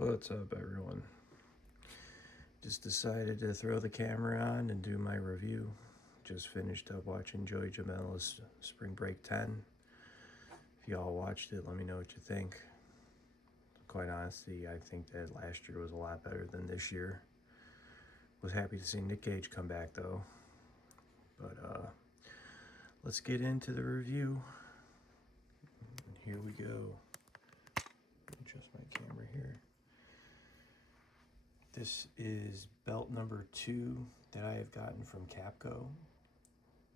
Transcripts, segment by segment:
What's up, everyone? Just decided to throw the camera on and do my review. Just finished up watching Joey Jamella's Spring Break 10. If y'all watched it, let me know what you think. Quite honestly, I think that last year was a lot better than this year. Was happy to see Nick Cage come back though. But let's get into the review. And here we go. Adjust my camera here. This is belt number 2 that I have gotten from Capgo.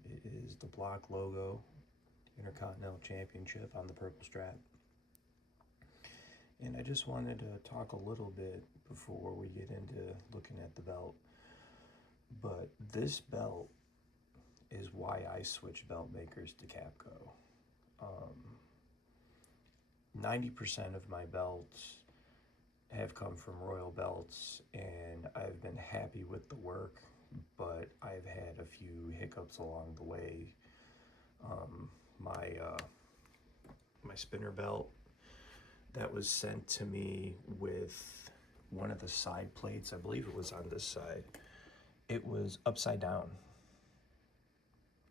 It is the block logo, Intercontinental Championship on the purple strap. And I just wanted to talk a little bit before we get into looking at the belt. But this belt is why I switched belt makers to Capgo. 90% of my belts have come from Royal Belts, and I've been happy with the work, but I've had a few hiccups along the way. My spinner belt that was sent to me with one of the side plates, I believe it was on this side, it was upside down.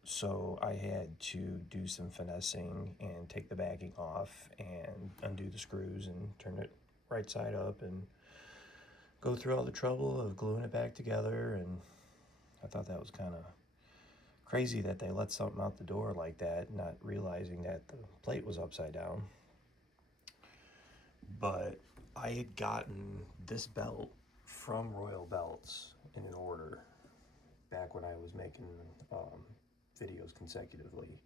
So I had to do some finessing and take the backing off and undo the screws and turn it right side up and go through all the trouble of gluing it back together. And I thought that was kind of crazy that they let something out the door like that, not realizing that the plate was upside down. But I had gotten this belt from Royal Belts in an order back when I was making videos consecutively,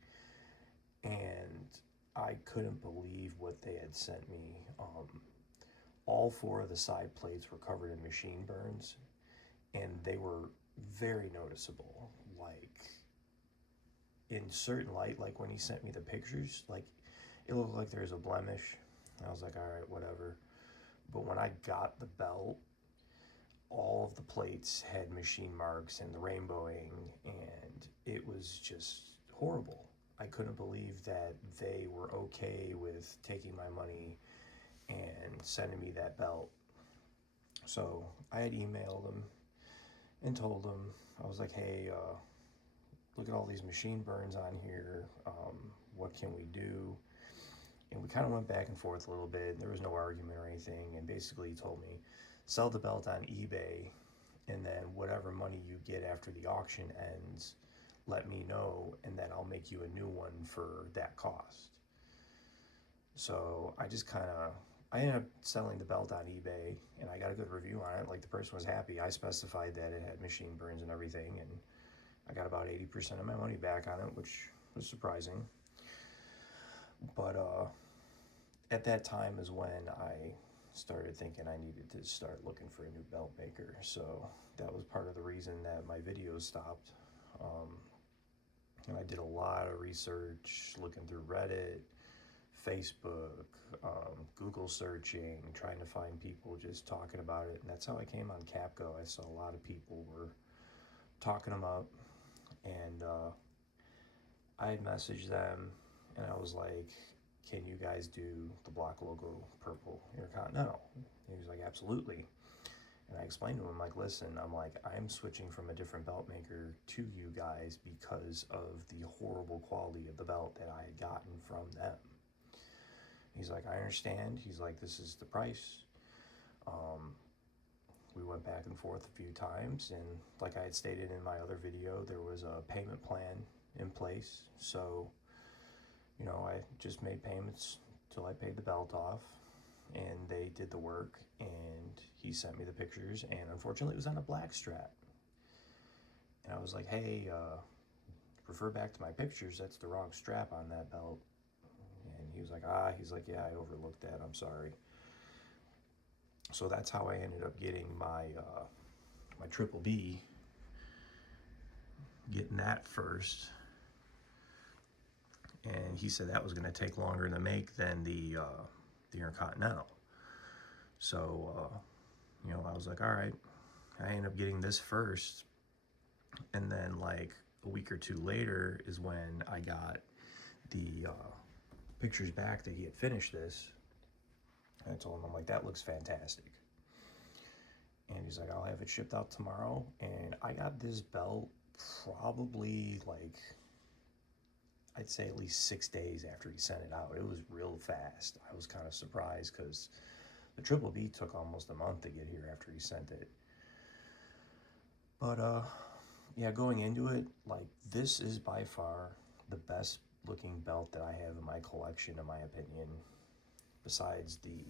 and I couldn't believe what they had sent me. All 4 of the side plates were covered in machine burns, and they were very noticeable. Like, in certain light, like when he sent me the pictures, like it looked like there was a blemish. I was like, all right, whatever. But when I got the belt, all of the plates had machine marks and the rainbowing, and it was just horrible. I couldn't believe that they were okay with taking my money and sending me that belt. So I had emailed them and told them, I was like, hey, look at all these machine burns on here. What can we do? And we kind of went back and forth a little bit. There was no argument or anything. And basically he told me, sell the belt on eBay, and then whatever money you get after the auction ends, let me know, and then I'll make you a new one for that cost. So I ended up selling the belt on eBay, and I got a good review on it. Like, the person was happy. I specified that it had machine burns and everything, and I got about 80% of my money back on it, which was surprising. But at that time is when I started thinking I needed to start looking for a new belt maker. So that was part of the reason that my videos stopped. And I did a lot of research, looking through Reddit, Facebook, Google searching, trying to find people just talking about it. And that's how I came on Capgo. I saw a lot of people were talking them up, and I had messaged them, and I was like, can you guys do the block logo purple Intercontinental? And he was like, absolutely. And I explained to him, like, listen, I'm like, I'm switching from a different belt maker to you guys because of the horrible quality of the belt that I had gotten from them. He's like, I understand. He's like, this is the price. We went back and forth a few times, and like I had stated in my other video, there was a payment plan in place. So, you know, I just made payments till I paid the belt off, and they did the work, and he sent me the pictures, and unfortunately it was on a black strap. And I was like, hey, refer back to my pictures, that's the wrong strap on that belt. And he was like, yeah, I overlooked that, I'm sorry. So that's how I ended up getting my my Triple B, getting that first. And he said that was going to take longer to make than the Intercontinental. So, you know, I was like, all right. I ended up getting this first. And then like a week or 2 later is when I got the pictures back that he had finished this. I told him, I'm like, that looks fantastic. And he's like, I'll have it shipped out tomorrow. And I got this belt probably like, I'd say at least 6 days after he sent it out. It was real fast. I was kind of surprised because the Triple B took almost a month to get here after he sent it. But yeah, going into it, like, this is by far the best looking belt that I have in my collection, in my opinion, besides the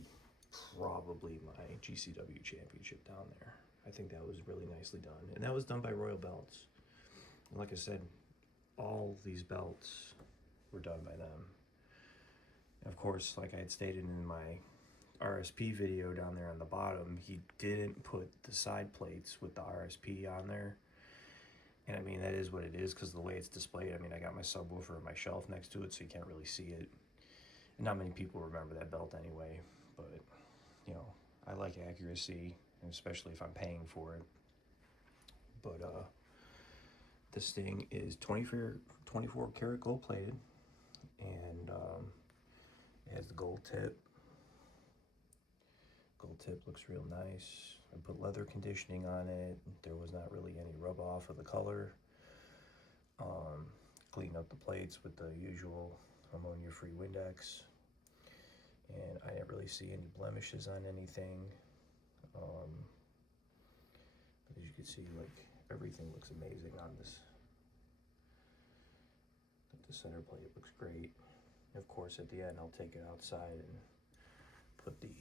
probably my GCW championship down there. I think that was really nicely done, and that was done by Royal Belts. And like I said, all these belts were done by them. And of course, like I had stated in my RSP video down there on the bottom, he didn't put the side plates with the RSP on there. And I mean, that is what it is because the way it's displayed. I mean, I got my subwoofer on my shelf next to it, so you can't really see it. And not many people remember that belt anyway, but you know, I like accuracy, and especially if I'm paying for it. But this thing is 24 karat gold plated, and it has the gold tip. Gold tip looks real nice. I put leather conditioning on it. There was not really any rub off of the color. Cleaned up the plates with the usual ammonia-free Windex, and I didn't really see any blemishes on anything. But as you can see, like, everything looks amazing on this. The center plate looks great. Of course, at the end, I'll take it outside and put the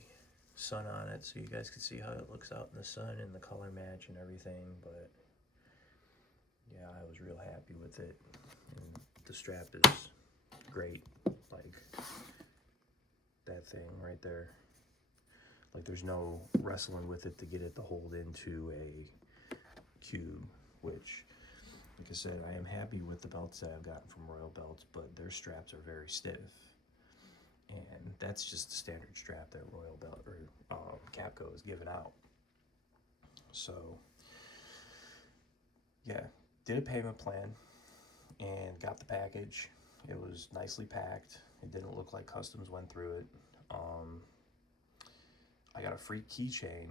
sun on it so you guys can see how it looks out in the sun and the color match and everything. But yeah, I was real happy with it. And the strap is great. Like, that thing right there. Like, there's no wrestling with it to get it to hold into a cube, which, like I said, I am happy with the belts that I've gotten from Royal Belts, but their straps are very stiff. And that's just the standard strap that Royal Belt or Capgo is giving out. So, yeah, did a payment plan and got the package. It was nicely packed. It didn't look like customs went through it. I got a free keychain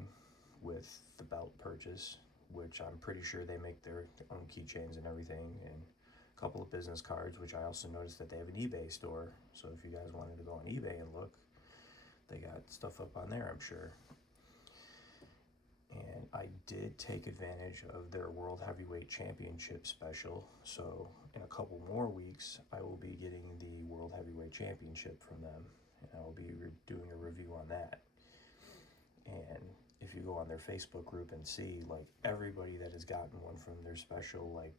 with the belt purchase, which I'm pretty sure they make their own keychains and everything, and a couple of business cards, which I also noticed that they have an eBay store. So if you guys wanted to go on eBay and look, they got stuff up on there, I'm sure. And I did take advantage of their World Heavyweight Championship special. So in a couple more weeks, I will be getting the World Heavyweight Championship from them, and I will be doing a review on that. And if you go on their Facebook group and see, like, everybody that has gotten one from their special, like,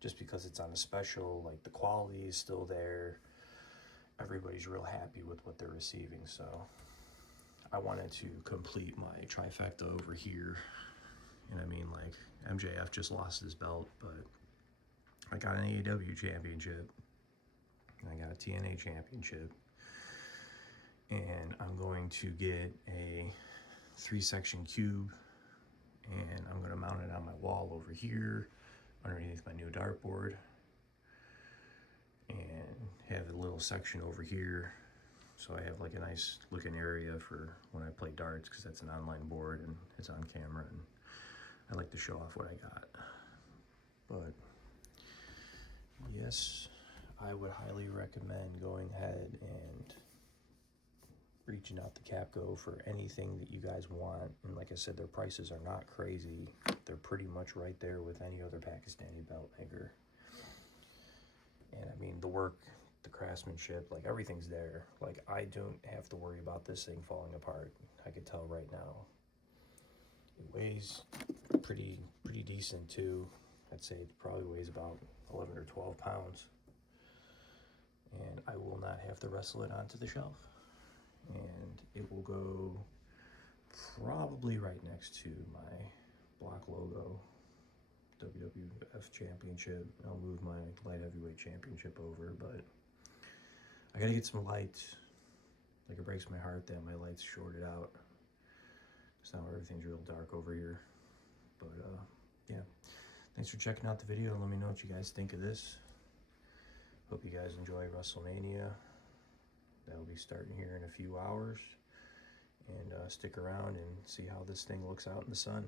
just because it's on a special, like, the quality is still there. Everybody's real happy with what they're receiving. So I wanted to complete my trifecta over here. And I mean, like, MJF just lost his belt, but I got an AEW championship, and I got a TNA championship, and I'm going to get a 3-section cube, and I'm going to mount it on my wall over here underneath my new dartboard, and have a little section over here so I have like a nice looking area for when I play darts, because that's an online board and it's on camera, and I like to show off what I got. But yes, I would highly recommend going ahead and reaching out to Capgo for anything that you guys want. And like I said, their prices are not crazy. They're pretty much right there with any other Pakistani belt maker. And I mean, the work, the craftsmanship, like, everything's there. Like, I don't have to worry about this thing falling apart. I could tell right now. It weighs pretty decent too. I'd say it probably weighs about 11 or 12 pounds. And I will not have to wrestle it onto the shelf. And it will go probably right next to my block logo, WWF championship. I'll move my light heavyweight championship over, but I gotta get some lights. Like, it breaks my heart that my lights shorted out, so now everything's real dark over here. But yeah, thanks for checking out the video, and let me know what you guys think of this. Hope you guys enjoy WrestleMania. That'll be starting here in a few hours, stick around and see how this thing looks out in the sun.